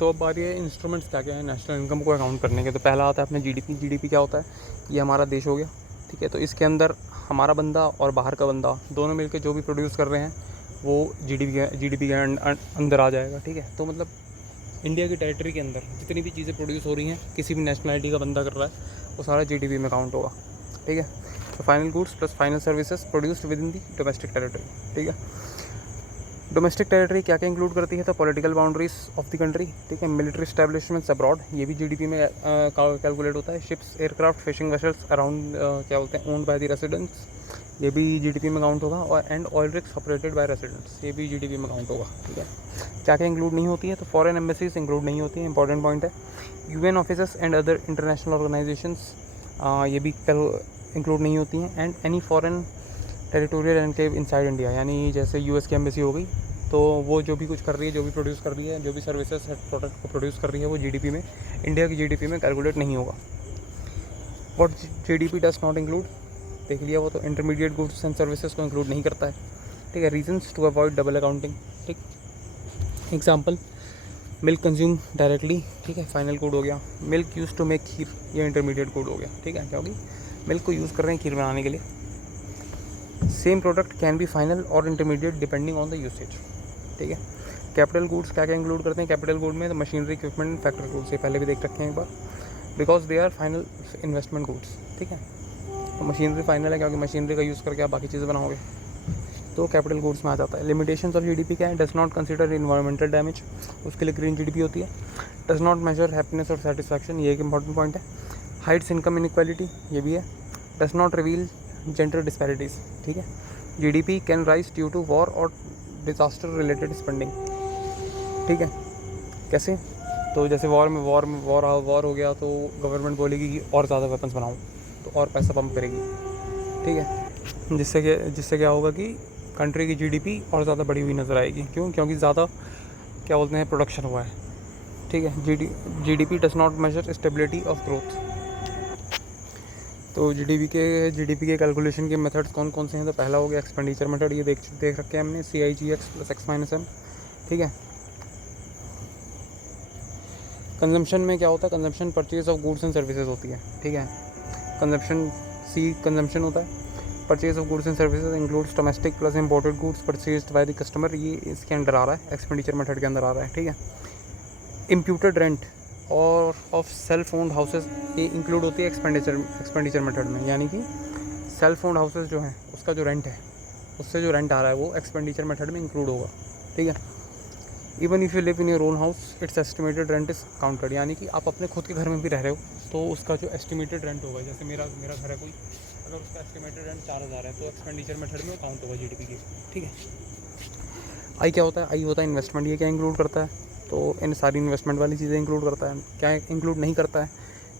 तो अब बारी है इंस्ट्रूमेंट्स क्या क्या है नेशनल इनकम को अकाउंट करने के। तो पहला आता है अपने जीडीपी क्या होता है, ये हमारा देश हो गया, ठीक है। तो इसके अंदर हमारा बंदा और बाहर का बंदा दोनों मिलकर जो भी प्रोड्यूस कर रहे हैं वो जीडीपी के अंदर आ जाएगा, ठीक है। तो मतलब इंडिया की टेरिटरी के अंदर जितनी भी चीज़ें प्रोड्यूस हो रही हैं किसी भी नेशनलिटी का बंदा कर रहा है वो सारा जीडीपी में काउंट होगा, ठीक है। तो final goods plus final services produced with in the domestic territory, ठीक है। डोमेस्टिक टेरिटरी क्या क्या इंक्लूड करती है, तो political boundaries of the country, ठीक है। मिलिट्री एस्टैब्लिशमेंट्स अब्रॉड, ये भी जीडीपी में कैलकुलेट होता है। Ships, aircraft, fishing vessels around क्या बोलते हैं ओन्ड बाय द रेसिडेंट्स, ये भी जीडीपी में काउंट होगा। और and oil rigs operated by residents, ये भी जीडीपी में काउंट होगा, ठीक है। क्या क्या इंक्लूड नहीं होती है, तो फॉरेन एम्बेसीज इंक्लूड नहीं होती है, इंपॉर्टेंट पॉइंट है। UN officers and other international organisations ये भी इंक्लूड नहीं होती हैं। And any foreign territorial enclave inside India, यानी जैसे यूएस की एम्बेसी हो गई, तो वो जो भी कुछ कर रही है, जो भी प्रोड्यूस कर रही है, जो भी सर्विसेज प्रोडक्ट को प्रोड्यूस कर रही है, वो जीडीपी में, इंडिया की जीडीपी में कैलकुलेट नहीं होगा। What GDP does not include, देख लिया वो तो इंटरमीडिएट गुड्स एंड सर्विसेज को इंक्लूड नहीं करता है, ठीक है। Reasons to avoid double accounting, ठीक। एग्जांपल, मिल्क कंज्यूम डायरेक्टली, ठीक है, फाइनल गुड हो गया। Milk use to make kheer, ये इंटरमीडिएट गुड हो गया, ठीक है। क्या होगी, मिल्क को यूज़ कर रहे हैं खीर बनाने के लिए। Same product can be final और intermediate depending on the usage, ठीक है। कैपिटल गुड्स क्या क्या इंक्लूड करते हैं कैपिटल गुड में, तो मशीनरी, इक्विपमेंट, फैक्ट्री गुड्स, ये पहले भी देख रखे हैं एक बार, because they are final investment goods, ठीक है। तो मशीनरी फाइनल है क्योंकि मशीनरी का यूज़ करके आप बाकी चीज़ें बनाओगे, तो कैपिटल गुड्स में आ जाता है। लिमिटेशंस ऑफ जीडीपी क्या है, does not consider environmental damage, उसके लिए ग्रीन जीडीपी होती है। डज नॉट मेजर हैप्पीनेस और सेटिस्फैक्शन, ये एक इंपॉर्टेंट पॉइंट है। हाइड्स इनकम इनइक्वालिटी, ये भी है। Does not reveal gender disparities, ठीक है। GDP can rise due to war और डिजास्टर रिलेटेड स्पेंडिंग, ठीक है। कैसे, तो जैसे वॉर हो गया तो गवर्नमेंट बोलेगी कि और ज़्यादा वेपन्स बनाओ, तो और पैसा पंप करेगी, ठीक है। जिससे क्या होगा कि कंट्री की जीडीपी और ज़्यादा बढ़ी हुई नज़र आएगी। क्यों, क्योंकि ज़्यादा क्या बोलते हैं प्रोडक्शन हुआ है, ठीक है। GDP does not measure stability of growth. तो जीडीपी के कैलकुलेशन के मेथड्स कौन कौन से हैं, तो पहला हो गया एक्सपेंडिचर मेथड, ये देख रखे हैं हमने, CIGX प्लस X-M, ठीक है। कंजम्पशन में क्या होता है, consumption purchase of goods and services होती है, ठीक है। कंजम्पशन होता है। Purchase of goods and services includes domestic plus imported goods purchased by the customer, ये इसके अंडर आ रहा है, एक्सपेंडिचर मेथड के अंदर आ रहा है, ठीक है। इम्प्यूटेड रेंट और ऑफ सेल्फ ओन्ड हाउसेज, ये इंक्लूड होती है एक्सपेंडिचर मेथड में, यानी कि सेल्फ ओन्ड हाउसेज जो हैं उसका जो रेंट है, उससे जो रेंट आ रहा है वो एक्सपेंडिचर मेथड में इंक्लूड होगा, ठीक है। Even if you live in your own house it's estimated rent is counted, यानी कि आप अपने खुद के घर में भी रह रहे हो तो उसका जो एस्टिमेटेड रेंट होगा, जैसे मेरा घर है कोई, अगर उसका एस्टिमेटेड रेंट 4000 है तो एक्सपेंडिचर मेथड में काउंट होगा जीडीपी की, ठीक है। आई क्या होता है, आई होता है इन्वेस्टमेंट, ये क्या इंक्लूड करता है, तो इन सारी इन्वेस्टमेंट वाली चीज़ें इंक्लूड करता है। क्या इंक्लूड नहीं करता है,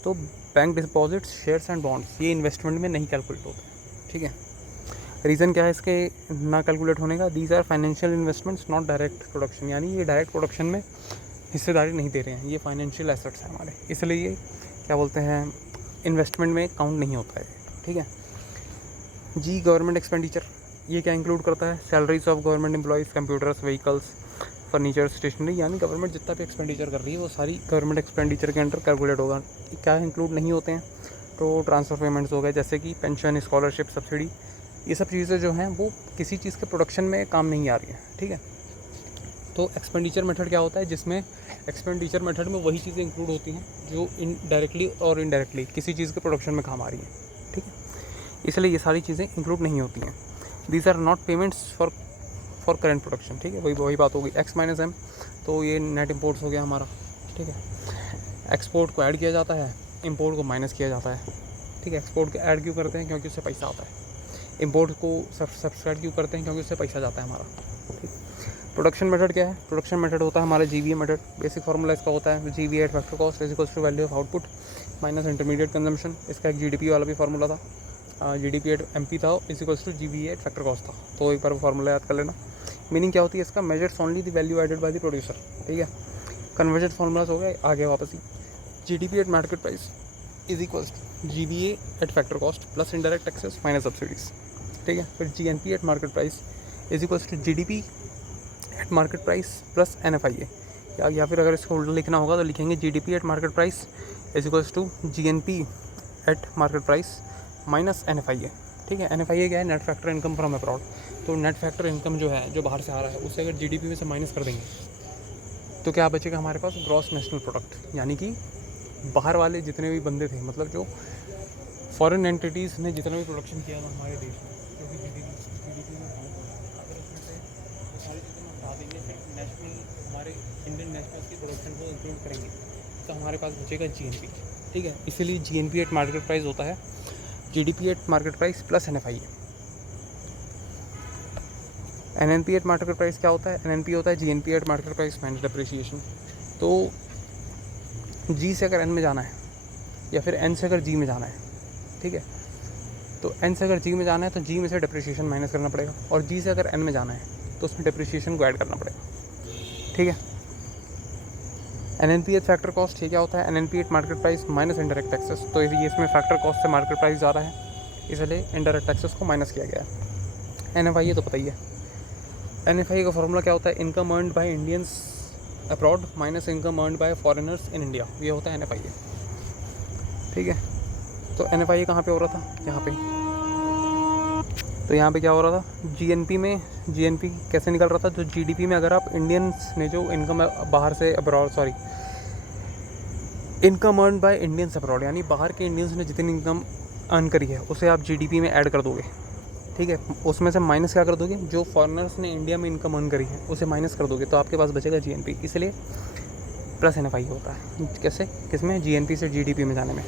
तो bank deposits, shares and bonds, ये इन्वेस्टमेंट में नहीं कैलकुलेट होता है, ठीक है। रीज़न क्या है इसके ना कैलकुलेट होने का, these are financial investments not direct production, यानी ये डायरेक्ट प्रोडक्शन में हिस्सेदारी नहीं दे रहे हैं, ये फाइनेंशियल एसेट्स हैं हमारे, इसलिए ये क्या बोलते हैं इन्वेस्टमेंट में काउंट नहीं होता है, ठीक है। जी, गवर्नमेंट एक्सपेंडिचर, ये क्या इंक्लूड करता है, salaries of government employees, computers, vehicles, furniture, stationery, यानी गवर्नमेंट जितना भी एक्सपेंडिचर कर रही है वो सारी गवर्नमेंट एक्सपेंडिचर के अंडर कैलकुलेट होगा। क्या इंक्लूड नहीं होते हैं, तो ट्रांसफ़र पेमेंट्स हो गए, जैसे कि पेंशन, स्कॉलरशिप, सब्सिडी, ये सब चीज़ें जो हैं वो किसी चीज़ के प्रोडक्शन में काम नहीं आ रही हैं, ठीक है। तो एक्सपेंडिचर मेथड क्या होता है, जिसमें एक्सपेंडिचर मेथड में वही चीज़ें इंक्लूड होती हैं जो डायरेक्टली और इनडायरेक्टली किसी चीज़ के प्रोडक्शन में काम आ रही हैं, ठीक है। इसलिए ये सारी चीज़ें इंक्लूड नहीं होती हैं। These are not payments for current production, ठीक है, वही बात होगी। X-M, तो ये नेट इम्पोर्ट्स हो गया हमारा, ठीक है। एक्सपोर्ट को ऐड किया जाता है, इंपोर्ट को माइनस किया जाता है, ठीक है। एक्सपोर्ट को ऐड क्यों करते हैं, क्योंकि उससे पैसा आता है। इंपोर्ट को सब्सट्रैक्ट क्यों करते हैं, क्योंकि उससे पैसा जाता है हमारा, ठीक। प्रोडक्शन मेथड क्या है, प्रोडक्शन मेथड होता है हमारा GVA मेथड, बेसिक फार्मूला इसका होता है GVA at factor cost is equals to value of output minus intermediate consumption. इसका एक GDP वाला भी फार्मूला था, GDP एट MP था is equals to GVA at factor cost था, तो एक बार वो फार्मूला याद कर लेना। मीनिंग क्या होती है इसका, measures only the value added by the producer, ठीक है। कन्वर्जन फार्मूलाज हो गए, आ गया वापस ही। GDP at market price is equals to GVA at factor cost plus indirect taxes minus subsidies, ठीक है। फिर GNP at market price is equals to GDP at market price plus NFIA, या फिर अगर इसको उल्टा लिखना होगा तो लिखेंगे GDP at market price is equals to GNP at market price minus NFIA। ठीक है, NFIA क्या है, net factor income from abroad. तो नेट फैक्टर इनकम जो है, जो बाहर से आ रहा है, उसे अगर GDP में से माइनस कर देंगे तो क्या बचेगा हमारे पास, ग्रॉस नेशनल प्रोडक्ट। यानी कि बाहर वाले जितने भी बंदे थे, मतलब जो फॉरेन एंटिटीज़ ने जितना भी प्रोडक्शन किया था हमारे देश में, जो भी GDP में था, अगर उसमें से सारी चीज़ें हम हटा देंगे, फिर नेशनल हमारे इंडियन नेशनल की प्रोडक्शन को इंक्लूड करेंगे, तो हमारे पास बचेगा GNP। ठीक है, इसीलिए GNP एट मार्केट प्राइस होता है GDP at market price plus NFIA। NNP eight market price क्या होता है, NNP होता है GNP at market price minus depreciation. तो G से अगर N में जाना है या फिर N से अगर G में जाना है, ठीक है, तो N से अगर G में जाना है तो G में से डिप्रिसिएशन माइनस करना पड़ेगा, और G से अगर N में जाना है तो उसमें डिप्रिसिएशन को ऐड करना पड़ेगा। ठीक है, NNP एट फैक्टर कॉस्ट, ये क्या होता है, NNP eight market price minus indirect taxes. तो ये इसमें फैक्टर कॉस्ट से मार्केट प्राइस ज़्यादा है, इसलिए इनडायरेक्ट टैक्सेस को माइनस किया गया है। NFIA तो पता ही है, NFIA का फॉर्मूला क्या होता है, income earned by Indians abroad minus income earned by foreigners in India, ये होता है NFIA। ठीक है, तो NFIA कहाँ पे हो रहा था, यहाँ पे। तो यहाँ पे क्या हो रहा था, GNP में, GNP कैसे निकल रहा था, जो GDP में अगर आप इंडियंस ने जो इनकम बाहर से abroad, sorry, income earn by Indians abroad, यानी बाहर के इंडियंस ने जितनी इनकम अर्न करी है उसे आप GDP में ऐड कर दोगे। ठीक है, उसमें से माइनस क्या कर दोगे, जो फॉरेनर्स ने इंडिया में इनकम अर्न करी है उसे माइनस कर दोगे, तो आपके पास बचेगा GNP। इसलिए प्लस NFIA होता है, कैसे, किसमें, GNP से GDP में जाने में।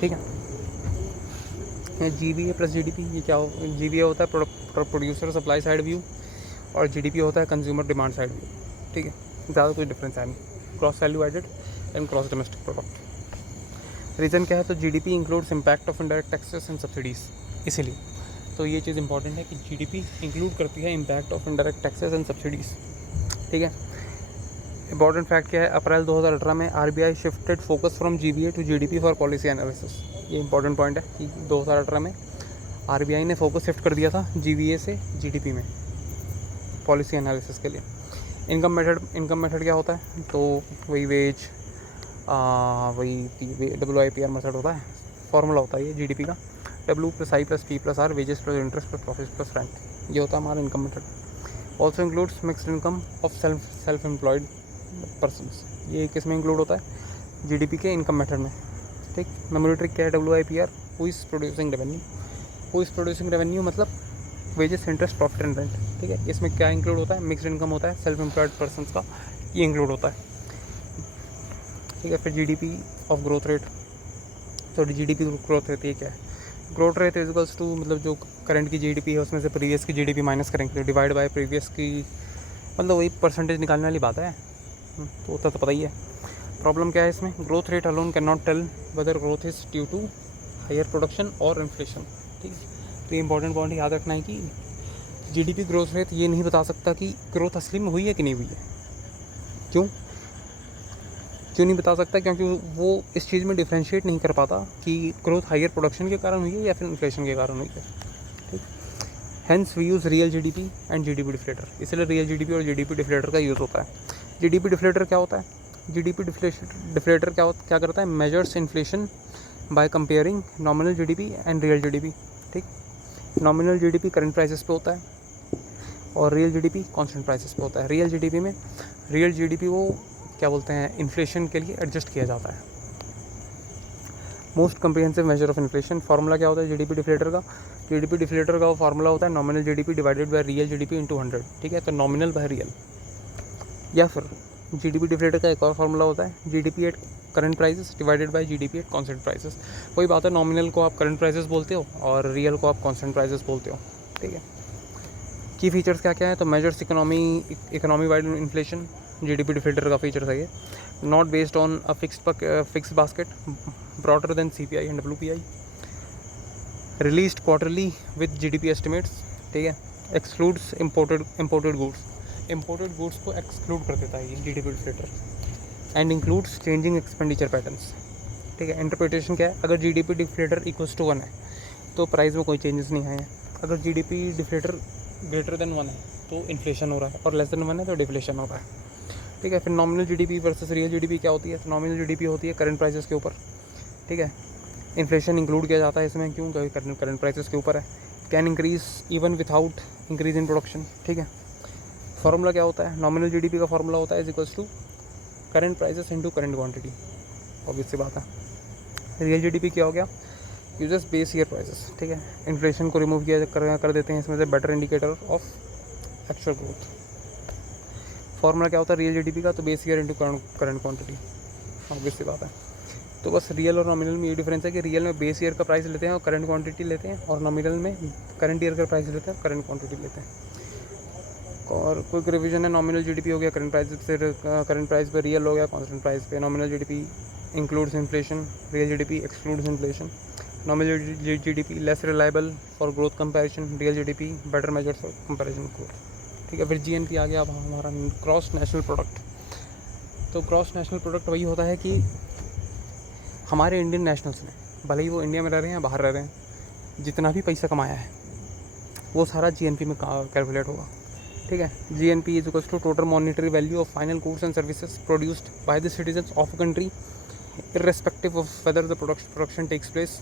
ठीक है, GVA प्लस GDP, ये क्या हो, GVA होता है प्रोड्यूसर सप्लाई साइड व्यू, और GDP होता है कंज्यूमर डिमांड साइड व्यू। ठीक है, ज़्यादा कोई डिफरेंस है नहीं, gross value added and gross domestic product. Reason क्या है, तो GDP includes impact of indirect taxes and subsidies, इसीलिए तो ये चीज़ इंपॉर्टेंट है कि GDP इंक्लूड करती है impact of indirect taxes and subsidies. ठीक है, इंपॉर्टेंट फैक्ट क्या है, अप्रैल 2018 में RBI shifted focus from GVA to GDP for policy analysis. ये इंपॉर्टेंट पॉइंट है कि 2018 में RBI ने फोकस शिफ्ट कर दिया था GVA से GDP में पॉलिसी एनालिसिस के लिए। इनकम मेथड क्या होता है, तो वही वेज, वही WIPR मेथड होता है, फॉर्मूला होता है ये GDP का, W + I + P + R, wages plus interest plus profit plus rent, ये होता है हमारा income method. Also includes mixed income of self employed persons, ये किस में इंक्लूड होता है, GDP के इनकम मेथड में। ठीक, मेमोरी ट्रिक क्या है, WIPR, who is producing revenue, who is producing revenue मतलब wages interest profit and rent. ठीक है, इसमें क्या इंक्लूड होता है, मिक्सड इनकम होता है, सेल्फ एम्प्लॉयड पर्सन का ये इंक्लूड होता है। ठीक है, फिर GDP ऑफ ग्रोथ रेट, तो GDP ग्रोथ रेट ये क्या है, ग्रोथ रेट इक्वल्स टू, मतलब जो करंट की GDP है उसमें से प्रीवियस की GDP माइनस करेंगे, डिवाइड बाय प्रीवियस की, मतलब वही परसेंटेज निकालने वाली बात है, तो उतना तो पता ही है। प्रॉब्लम क्या है इसमें, growth rate alone can not tell whether growth is due to higher production और इन्फ्लेशन। ठीक है, तो ये इंपॉर्टेंट पॉइंट याद रखना है कि GDP ग्रोथ रेट ये नहीं बता सकता कि ग्रोथ असली में हुई है कि नहीं हुई है। क्यों नहीं बता सकता, क्योंकि वो इस चीज़ में डिफ्रेंशिएट नहीं कर पाता कि ग्रोथ हायर प्रोडक्शन के कारण हुई है या फिर इन्फ्लेशन के कारण हुई है। ठीक, hence we use real GDP and GDP deflator, इसलिए रियल GDP और GDP डिफ्लेटर का यूज़ होता है। GDP डिफ्लेटर क्या होता है, GDP डिफ्लेटर क्या करता है, measures inflation by comparing nominal GDP and real GDP। ठीक, नॉमिनल GDP करंट प्राइसेस पे होता है और रियल GDP कांस्टेंट प्राइसेस पे होता है। रियल GDP में, रियल GDP वो क्या बोलते हैं, इन्फ्लेशन के लिए एडजस्ट किया जाता है। Most comprehensive measure of inflation, formula क्या होता है GDP डिफ्लेटर का, GDP डिफ्लेटर का वो फार्मूला होता है nominal GDP divided by real GDP into 100। ठीक है, तो नॉमिनल बाय रियल, या फिर GDP डिफ्लेटर का एक और फार्मूला होता है GDP at current prices divided by GDP at constant prices. वही बात है, नॉमिनल को आप करंट प्राइसेस बोलते हो और रियल को आप कांस्टेंट प्राइसेस बोलते हो। ठीक है, की फीचर्स क्या क्या है, तो measures economy wide inflation, GDP deflator का फीचर है ये, not based on a fixed basket, broader then CPI and WPI, released quarterly with GDP estimates. ठीक है, एक्सक्लूड्स इम्पोर्टेड गुड्स को एक्सक्लूड कर देता है ये GDP deflator, and includes changing expenditure patterns. ठीक है, इंटरप्रिटेशन क्या है, अगर GDP डिफ्लेटर इक्वल्स टू 1 है तो प्राइस में कोई चेंजेस नहीं आए हैं, अगर GDP डिफ्लेटर ग्रेटर देन 1 है तो इन्फ्लेशन हो रहा है और लेस देन 1 है तो डिफ्लेशन हो रहा है। ठीक है। फिर nominal GDP versus real GDP क्या होती है? तो नॉमिनल जीडीपी होती है करंट प्राइसेस के ऊपर, ठीक है। इन्फ्लेशन इंक्लूड किया जाता है इसमें, क्यों? क्योंकि करंट प्राइसेस के ऊपर है। Can increase even without increase in production, ठीक है। फार्मूला क्या होता है? नॉमिनल जीडीपी का फार्मूला होता है is equals to current prices into current quantity, obvious सी बात है। रियल जीडीपी क्या हो गया? यूजर्स बेस ईयर प्राइसेस, ठीक है। इन्फ्लेशन को रिमूव किया कर देते हैं इसमें से, better indicator of actual growth. Formula क्या होता है रियल जीडीपी का? तो base year into current quantity, obvious सी बात है। तो बस रियल और नॉमिनल में ये डिफरेंस है कि रियल में बेस ईयर का प्राइस लेते हैं और करंट क्वांटिटी लेते हैं, और नॉमिनल में करंट ईयर का प्राइस लेते हैं और करंट क्वांटिटी लेते हैं। और क्विक रिवीजन है, नॉमिनल जीडीपी हो गया करंट प्राइस से, करंट प्राइस पे रियल हो गया कांस्टेंट प्राइस पे। Nominal GDP includes inflation, real GDP excludes inflation. Nominal GDP less reliable for growth comparison, real GDP better measure for comparison growth, ठीक है। फिर जीएनपी आ गया अब हमारा ग्रॉस नेशनल प्रोडक्ट। तो ग्रॉस नेशनल प्रोडक्ट वही होता है कि हमारे इंडियन नेशनल्स ने, भले ही वो इंडिया में रह रहे हैं या बाहर रह रहे हैं, जितना भी पैसा कमाया है वो सारा जीएनपी में कैलकुलेट होगा, ठीक है। GNP is equals to total monetary value of final goods and services produced by the citizens of a country irrespective of whether the production takes place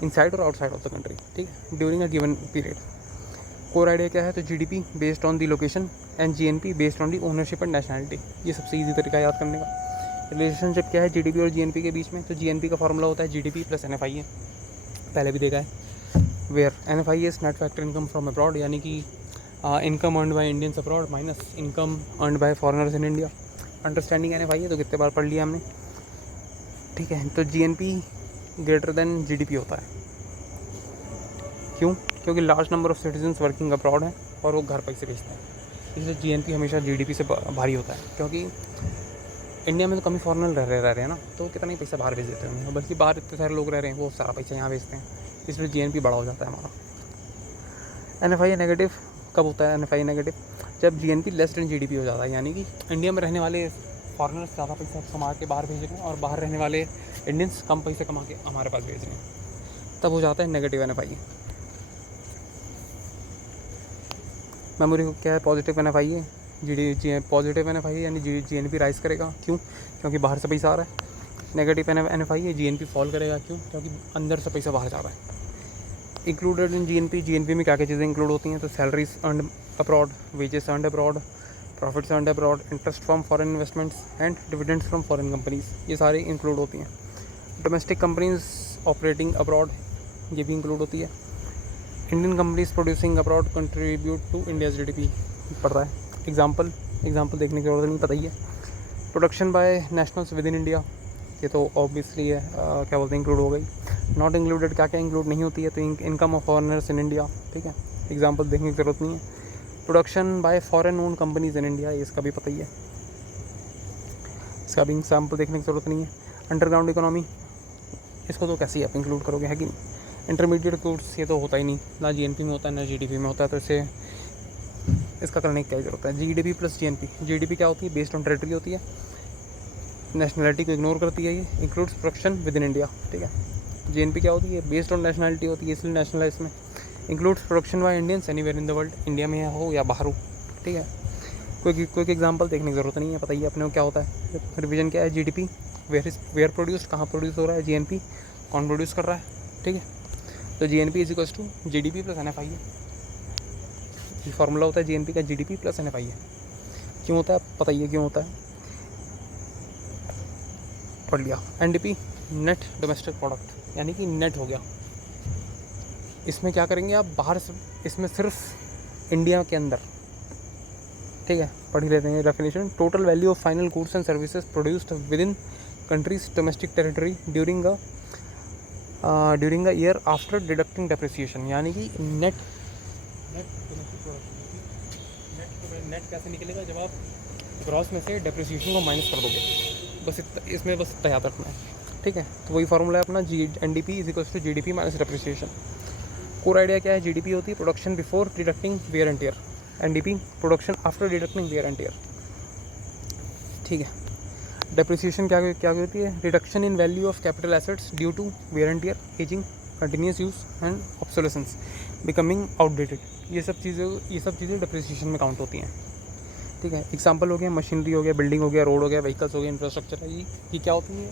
inside or outside of the country, ठीक है, during a given period। Core idea क्या है? तो GDP based on the location and GNP based on the ownership and nationality. ये सबसे easy तरीका याद करने का। रिलेशनशिप क्या है जीडीपी और जीएनपी के बीच में? तो जीएनपी का फॉर्मूला होता है जीडीपी प्लस एनएफआईए, पहले भी देखा है। Where NFIA is net factor income from abroad, यानी कि income earned by Indians abroad minus income earned by foreigners in India. Understanding NFIA तो कितने बार पढ़ लिया हमने, ठीक है। तो जीएनपी ग्रेटर देन जीडीपी होता है, क्यों? क्योंकि large number of citizens working abroad हैं और वो घर पैसे भेजते हैं, इसलिए जीएनपी हमेशा जीडीपी से भारी होता है। क्योंकि इंडिया में तो कम ही फॉरेनर रह रहे हैं ना, तो कितना ही पैसा बाहर भेज देते हैं, बल्कि बाहर इतने सारे लोग रह रहे हैं वो सारा पैसा यहाँ भेजते हैं, इसलिए जीएनपी बड़ा हो जाता है हमारा। एनएफआईए नेगेटिव कब होता है? एनएफआईए नेगेटिव जब जीएनपी लेस देन जीडीपी हो जाता है, यानी कि इंडिया में रहने वाले फॉरेनर्स ज़्यादा पैसा कमा के बाहर भेज रहे हैं और बाहर रहने वाले इंडियंस कम पैसे कमा के हमारे पास भेज रहे हैं, तब हो जाता है नेगेटिव एनएफआईए। मेमोरी को क्या है? पॉजिटिव एनएफआईए पॉजिटिव एनएफआईए यानी जीएनपी राइज करेगा, क्यों? क्योंकि बाहर से पैसा आ रहा है। नेगेटिव एनएफआईए जीएनपी फॉल करेगा, क्यों? क्योंकि अंदर से पैसा बाहर जा रहा है। इंक्लूडेड इन जीएनपी में क्या क्या चीज़ें इंक्लूड होती हैं? तो salaries earned abroad, wages earned abroad, profits earned abroad, interest from foreign investments and dividends from foreign companies, ये सारी इंक्लूड होती हैं। डोमेस्टिक कंपनीज ऑपरेटिंग अब्रॉड, ये भी इंक्लूड होती है। Indian companies producing abroad contribute to India's GDP पड़ रहा है। एग्जाम्पल देखने की जरूरत नहीं, पता ही है। Production by nationals with in India, ये तो ऑब्वियसली है, क्या बोलते हैं, इंक्लूड हो गई। नॉट इंक्लूडेड क्या क्या इंक्लूड नहीं होती है? तो income of foreigners in India, ठीक है, एग्जाम्पल देखने की जरूरत नहीं है। Production by foreign own companies in India, ये इसका भी पता ही है, इसका भी एग्जाम्पल देखने की जरूरत नहीं है। अंडरग्राउंड इकोनॉमी, इसको तो कैसे आप इंक्लूड करोगे, है कि नहीं। इंटरमीडिएट गुड्स, ये तो होता ही नहीं, ना जीएनपी में होता है ना जीडीपी में होता है, तो इसे इसका करने की क्या ज़रूरत है। जीडीपी प्लस जीएनपी, जीडीपी क्या होती है? बेस्ड ऑन टेरिटरी होती है, नेशनलिटी को इग्नोर करती है, ये includes production with in India, ठीक है। जीएनपी क्या होती है? बेस्ड ऑन नेशनलिटी होती है, इसलिए नेशनल है इसमें। Includes production by Indians anywhere in the world, India में हो या बाहर हो, ठीक है। कोई एग्जांपल देखने की जरूरत नहीं है, पता ही अपने को क्या होता है। रिवीजन क्या है? जीडीपी वेयर प्रोड्यूस्ड, कहाँ प्रोड्यूस हो रहा है। जीएनपी कौन प्रोड्यूस कर रहा है, ठीक है। तो GNP is equals to GDP plus NFIA, ये फार्मूला होता है जीएनपी का, जीडीपी प्लस एनएफआईए। क्यों होता है? पता ही है क्यों होता है, पढ़ लिया। एनडीपी नेट डोमेस्टिक प्रोडक्ट, यानी कि नेट हो गया। इसमें क्या करेंगे आप? बाहर से, इसमें सिर्फ इंडिया के अंदर, ठीक है, पढ़ ही लेते हैं definition. Total value of final goods and services produced with in countries domestic territory during a year after deducting depreciation, यानी कि नेट डोमेस्टिक प्रोडक्ट। नेट कैसे निकलेगा? जब आप ग्रॉस में से डेप्रिसिएशन को माइनस कर दोगे, बस इसमें बस इतना याद रखना है, ठीक है। तो वही फार्मूला है अपना, NDP is equals to GDP minus depreciation. Core idea क्या है? जीडीपी होती है production before deducting wear and tear, NDP production after deducting wear and tear, ठीक है। डेप्रिसिएशन क्या होती है? Reduction in value of capital assets due to wear and tear, ageing, continuous use and obsolescence, becoming outdated. ये सब चीज़ें depreciation में count होती हैं। ठीक है। एग्जाम्पल हो गया मशीनरी हो गया, बिल्डिंग हो गया, रोड हो गया, व्हीकल्स हो गया, इंफ्रास्ट्रक्चर है। ये क्या होती है,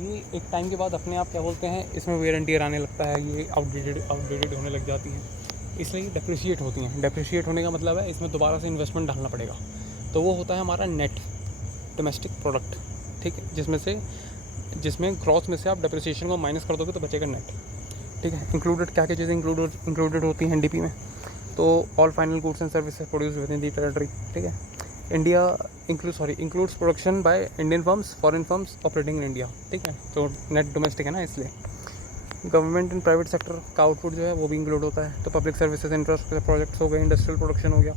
ये एक टाइम के बाद अपने आप क्या बोलते हैं, इसमें वेयर एंड टियर आने लगता है, ये आउटडेटेड होने लग जाती है, इसलिए डेप्रिशिएट होती हैं। डेप्रिशिएट होने का मतलब है इसमें दोबारा से इन्वेस्टमेंट डालना पड़ेगा। तो वो होता है हमारा नेट डोमेस्टिक प्रोडक्ट, ठीक है, जिसमें ग्रॉस में से आप डेप्रिसिएशन को माइनस कर दोगे तो बचेगा नेट, ठीक है। इंक्लूडेड क्या क्या चीज़ें इंक्लूडेड होती हैं एनडीपी में, तो all final goods and services produce with in the territory, ठीक है। India includes production by Indian firms, foreign firms operating in India, ठीक है। तो नेट डोमेस्टिक है ना, इसलिए गवर्नमेंट एंड प्राइवेट सेक्टर का आउटपुट जो है वो भी इंक्लूड होता है। तो पब्लिक सर्विसेज, इंफ्रास्ट्रक्चर प्रोजेक्ट्स हो गए, इंडस्ट्रियल प्रोडक्शन हो गया,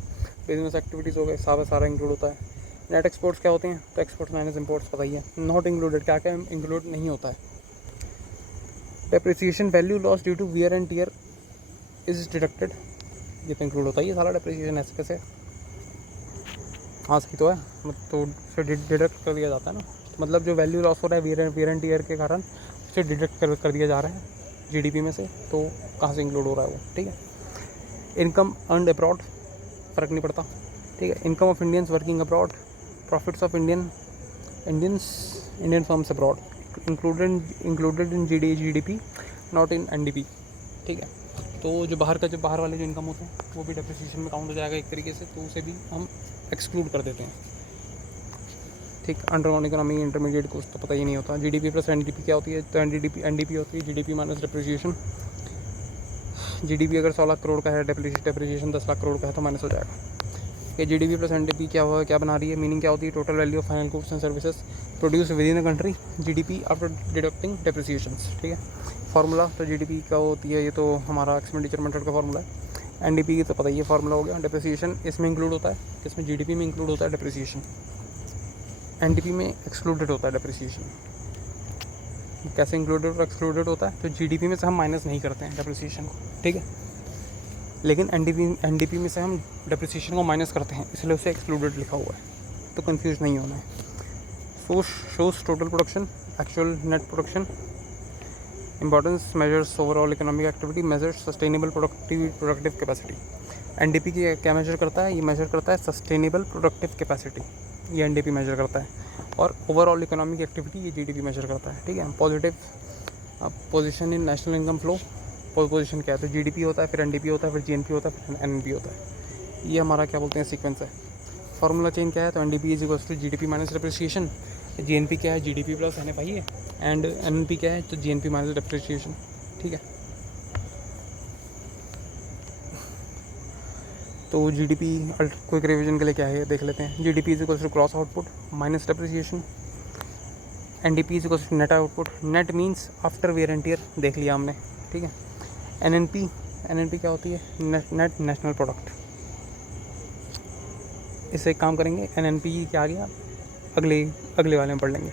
बिजनेस एक्टिविटीज़ हो गए, सारा इंक्लूड होता है। नेट एक्सपोर्ट्स क्या होते हैं, तो एक्सपोर्ट्स माइनस इंपोर्ट्स पता ही है। नॉट इंक्लूडेड क्या क्या इंक्लूड नहीं होता है। Depreciation value loss due to wear and tear is deducted, ये तो इंक्लूड होता ही है सारा डेप्रिसिएशन। ऐसे कैसे, हाँ सही तो है, तो उसे डिडक्ट कर दिया जाता है ना। मतलब जो वैल्यू लॉस हो रहा है वियर एंड टियर के कारण, उसे डिडक्ट कर दिया जा रहा है जीडीपी में से, तो कहाँ से इंक्लूड हो रहा है वो, ठीक है। इनकम अर्नड अब्रॉड, फ़र्क नहीं पड़ता, ठीक है। Income of Indians working abroad, profits of Indian firms abroad, included in GDP not in NDP, ठीक है। तो जो बाहर वाले जो इनकम होते हैं वो भी डेप्रिसिएशन में काउंट हो जाएगा एक तरीके से, तो उसे भी हम एक्सक्लूड कर देते हैं, ठीक। अंडरग्राउंड इकोनॉमी, इंटरमीडिएट कुछ तो पता ही नहीं होता। जीडीपी प्लस एनडीपी क्या होती है, तो एनडीपी होती है जीडीपी माइनस डेप्रिसिएशन। जीडीपी अगर 100 लाख करोड़ का है, डेप्रिसिएशन 10 लाख करोड़ का है, तो माइनस हो जाएगा। कि जीडीपी प्लस एनडीपी क्या बना रही है, मीनिंग क्या होती है, total value of final goods and services produce with in the country, GDP after deducting depreciations, ठीक है। फार्मूला, तो जीडीपी क्या होती है, ये तो हमारा एक्सपेंडिचर मेथड का फार्मूला है। एनडीपी की तो पता ही है फार्मूला हो गया। डेप्रिसिएशन इसमें इंक्लूड होता है, इसमें जीडीपी में इंक्लूड होता है डेप्रिसिएशन, एनडीपी में एक्सक्लूडेड होता है डेप्रिसिएशन। कैसे इंक्लूडेड और एक्सक्लूडेड होता है, तो जीडीपी में से हम माइनस नहीं करते हैं डेप्रिसिएशन को, ठीक है। लेकिन एनडीपी में से हम डेप्रिसिएशन को माइनस करते हैं, इसलिए उसे एक्सक्लूडेड लिखा हुआ है, तो कंफ्यूज नहीं होना है। Shows total production, actual net production, importance, measures overall economic activity, measures sustainable productive capacity. NDP की क्या मेजर करता है, ये मेजर करता है सस्टेनेबल प्रोडक्टिव कैपेसिटी, ये एनडीपी मेजर करता है। और ओवरऑल इकोनॉमिक एक्टिविटी ये जीडीपी मेजर करता है, ठीक है। Positive position in national income flow, position क्या है, तो जीडीपी होता है, फिर एनडीपी होता है, फिर जीएनपी होता है, फिर एनएनपी होता है। ये हमारा क्या बोलते हैं सीक्वेंस है। फार्मूला चेंज क्या है, तो NDP is equals to GDP minus depreciation. GNP क्या है, जीडीपी प्लस एनएफआई है, एंड एनएनपी क्या है, तो जीएनपी माइनस डेप्रिसिएशन, ठीक है। तो जीडीपी क्विक रिवीजन के लिए क्या है देख लेते हैं। GDP is equals to gross output minus depreciation, NDP is equals to net output, net means after wear and tear, देख लिया हमने, ठीक है। एनएनपी क्या होती है, नेट नेशनल प्रोडक्ट। इससे एक काम करेंगे, एनएनपी क्या आ गया, अगले वाले में पढ़ लेंगे।